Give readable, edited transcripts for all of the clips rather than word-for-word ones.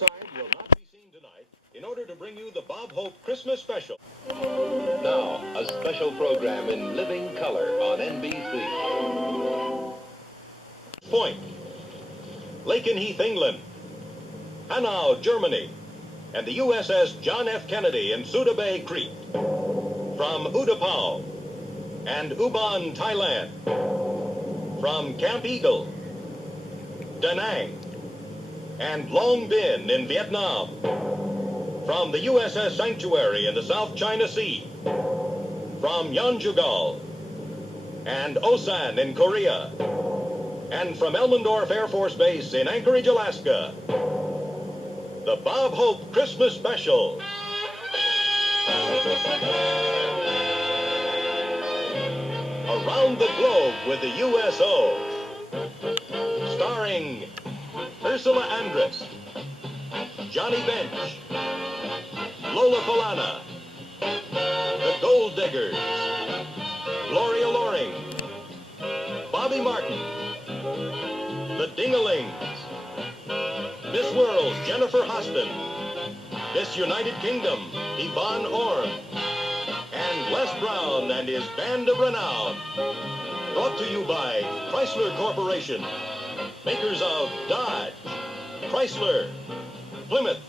Side will not be seen tonight in order to bring you the Bob Hope Christmas Special. Now, a special program in living color on NBC. Point, Lakenheath, England, Hanau, Germany, and the USS John F. Kennedy in Suda Bay, Crete. From Utapao and Ubon, Thailand. From Camp Eagle, Da Nang, and Long Binh in Vietnam. From the USS Sanctuary in the South China Sea. From Yeonjugal and Osan in Korea. And from Elmendorf Air Force Base in Anchorage, Alaska. The Bob Hope Christmas Special. Around the Globe with the USO. Starring Ursula Andress, Johnny Bench, Lola Falana, The Gold Diggers, Gloria Loring, Bobby Martin, The Dingalings, Miss World Jennifer Hostin, Miss United Kingdom Yvonne Orm, and Les Brown and his band of renown. Brought to you by Chrysler Corporation, makers of Dodge, Chrysler, Plymouth,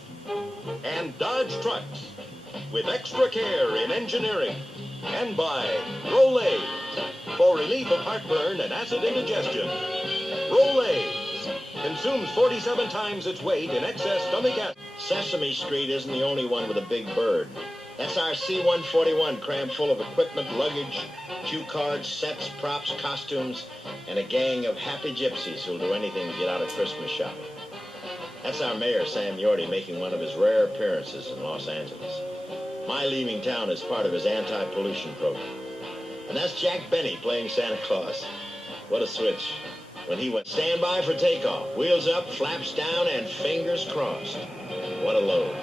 and Dodge trucks, with extra care in engineering, and by Rolaids, for relief of heartburn and acid indigestion. Rolaids consumes 47 times its weight in excess stomach acid. Sesame Street isn't the only one with a big bird. That's our C-141 crammed full of equipment, luggage, cue cards, sets, props, costumes, and a gang of happy gypsies who'll do anything to get out of Christmas shopping. That's our mayor, Sam Yorty, making one of his rare appearances in Los Angeles. My leaving town is part of his anti-pollution program. And that's Jack Benny playing Santa Claus. What a switch. When he went stand by for takeoff, wheels up, flaps down, and fingers crossed. What a load.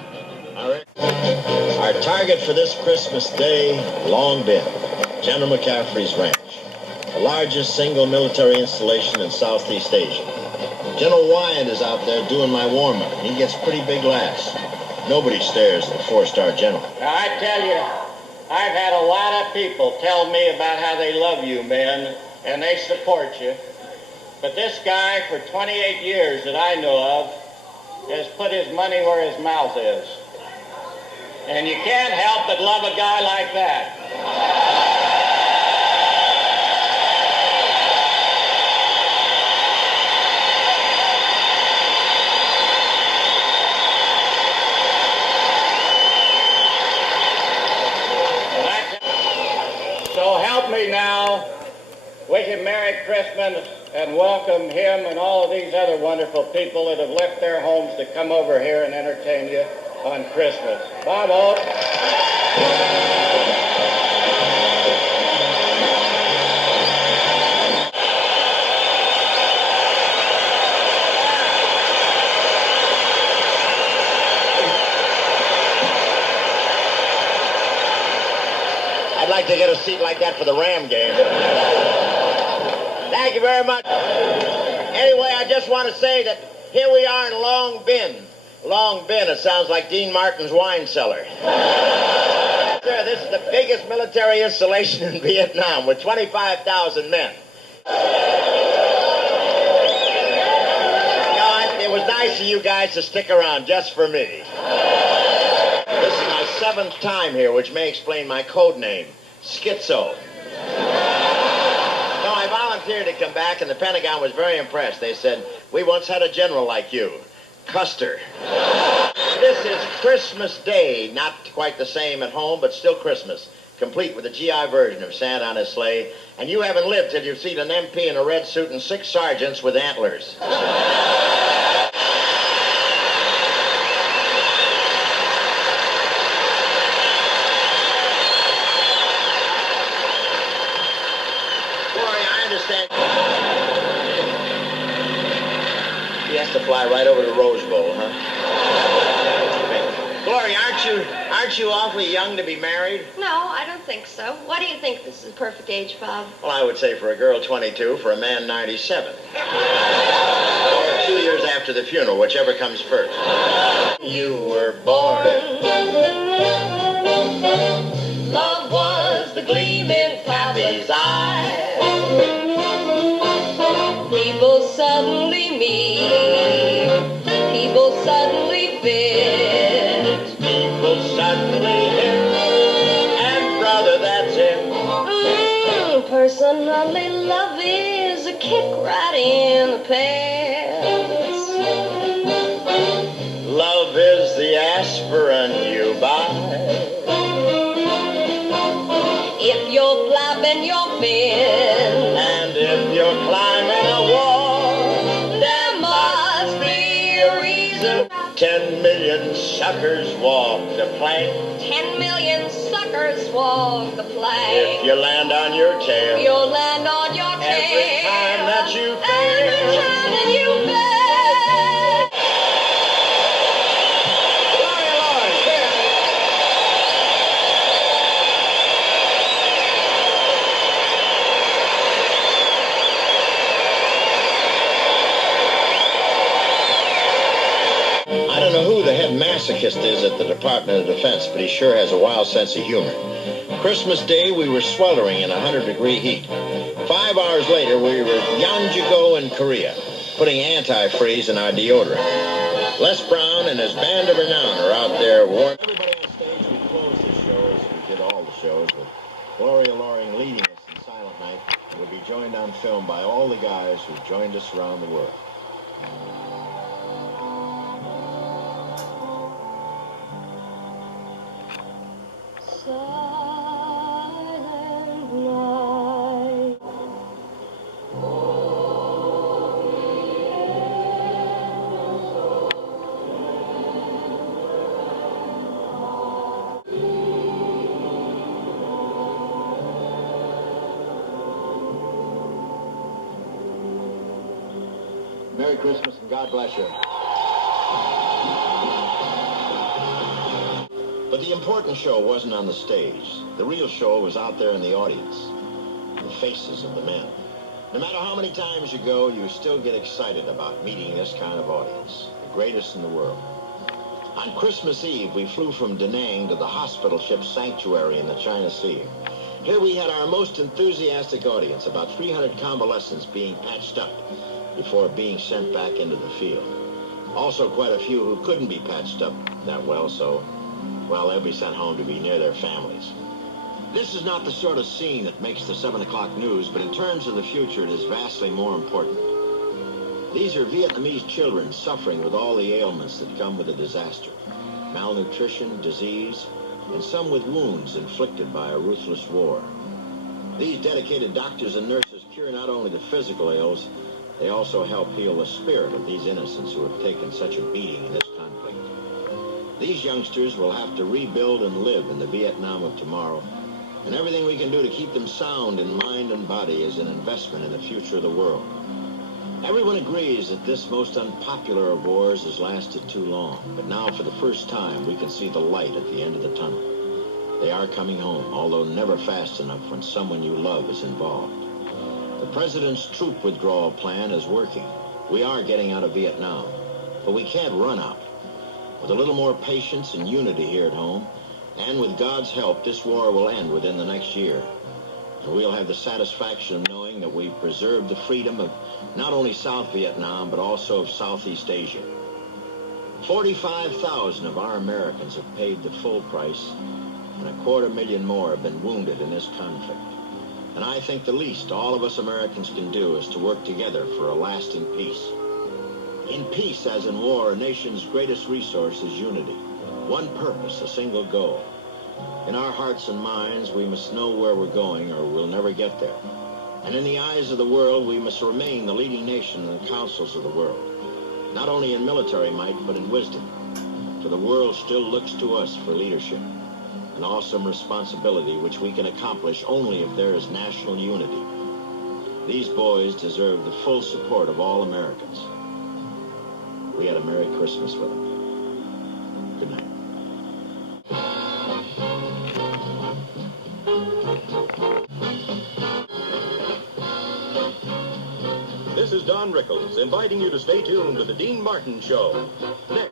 Our target for this Christmas day, Long Binh, General McCaffrey's ranch, the largest single military installation in Southeast Asia. General Wyand is out there doing my warm-up. He gets pretty big laughs. Nobody stares at a four-star general. Now, I tell you, I've had a lot of people tell me about how they love you, men, and they support you. But this guy, for 28 years that I know of, has put his money where his mouth is. And you can't help but love a guy like that. So help me now, wish him Merry Christmas and welcome him and all of these other wonderful people that have left their homes to come over here and entertain you on Christmas. Bob Hope. I'd like to get a seat like that for the Ram game. Thank you very much. Anyway, I just want to say that here we are in Long Binh. Long Binh, it sounds like Dean Martin's wine cellar. Sir, this is the biggest military installation in Vietnam with 25,000 men. It was nice of you guys to stick around just for me. This is my 7th time here, which may explain my code name, Schizo. No, I volunteered to come back, and the Pentagon was very impressed. They said, we once had a general like you, Custer. This is Christmas Day, not quite the same at home, but still Christmas, complete with a GI version of Santa on his sleigh, and you haven't lived till you've seen an MP in a red suit and 6 sergeants with antlers. He has to fly right over to Rose Bowl, huh? Gloria, aren't you awfully young to be married? No, I don't think so. What do you think this is the perfect age, Bob? Well, I would say for a girl 22, for a man 97. Or 2 years after the funeral, whichever comes first. you were born. Love was the gleam in Papa's eye. People suddenly meet, people suddenly fit, people suddenly hit, and brother, that's it. Personally, love is a kick right in the pants. Love is the aspirin you buy. If you're flapping your fin, and if you're climbing a wall, there must be a reason. 10 million suckers walk the plank. 10 million suckers walk the plank. If you land on your tail, you'll land on your tail. Every time that you fail. Every time that you fail. I don't know who the head masochist is at the Department of Defense, but he sure has a wild sense of humor. Christmas Day, we were sweltering in 100-degree heat. 5 hours later, we were Yeonjugo in Korea, putting antifreeze in our deodorant. Les Brown and his band of renown are out there warming everybody on stage. We closed the show, as we did all the shows, with Gloria Loring leading us in Silent Night, and we'll be joined on film by all the guys who joined us around the world. Silent night. Merry Christmas and God bless you. But the important show wasn't on the stage. The real show was out there in the audience, the faces of the men. No matter how many times you go, you still get excited about meeting this kind of audience, the greatest in the world. On Christmas Eve, we flew from Da Nang to the hospital ship Sanctuary in the China Sea. Here we had our most enthusiastic audience, about 300 convalescents being patched up before being sent back into the field. Also quite a few who couldn't be patched up that well, so, well, they'll be sent home to be near their families. This is not the sort of scene that makes the 7 o'clock news, but in terms of the future, it is vastly more important. These are Vietnamese children suffering with all the ailments that come with a disaster. Malnutrition, disease, and some with wounds inflicted by a ruthless war. These dedicated doctors and nurses cure not only the physical ills, they also help heal the spirit of these innocents who have taken such a beating in this conflict. These youngsters will have to rebuild and live in the Vietnam of tomorrow, and everything we can do to keep them sound in mind and body is an investment in the future of the world. Everyone agrees that this most unpopular of wars has lasted too long, but now for the first time we can see the light at the end of the tunnel. They are coming home, although never fast enough when someone you love is involved. The president's troop withdrawal plan is working. We are getting out of Vietnam, but we can't run out. With a little more patience and unity here at home, and with God's help, this war will end within the next year. And we'll have the satisfaction of knowing that we've preserved the freedom of not only South Vietnam, but also of Southeast Asia. 45,000 of our Americans have paid the full price, and 250,000 more have been wounded in this conflict. And I think the least all of us Americans can do is to work together for a lasting peace. In peace, as in war, a nation's greatest resource is unity. One purpose, a single goal. In our hearts and minds, we must know where we're going or we'll never get there. And in the eyes of the world, we must remain the leading nation in the councils of the world. Not only in military might, but in wisdom. For the world still looks to us for leadership. An awesome responsibility which we can accomplish only if there is national unity. These boys deserve the full support of all Americans. We had a Merry Christmas with them. Good night. This is Don Rickles inviting you to stay tuned to the Dean Martin Show. Next.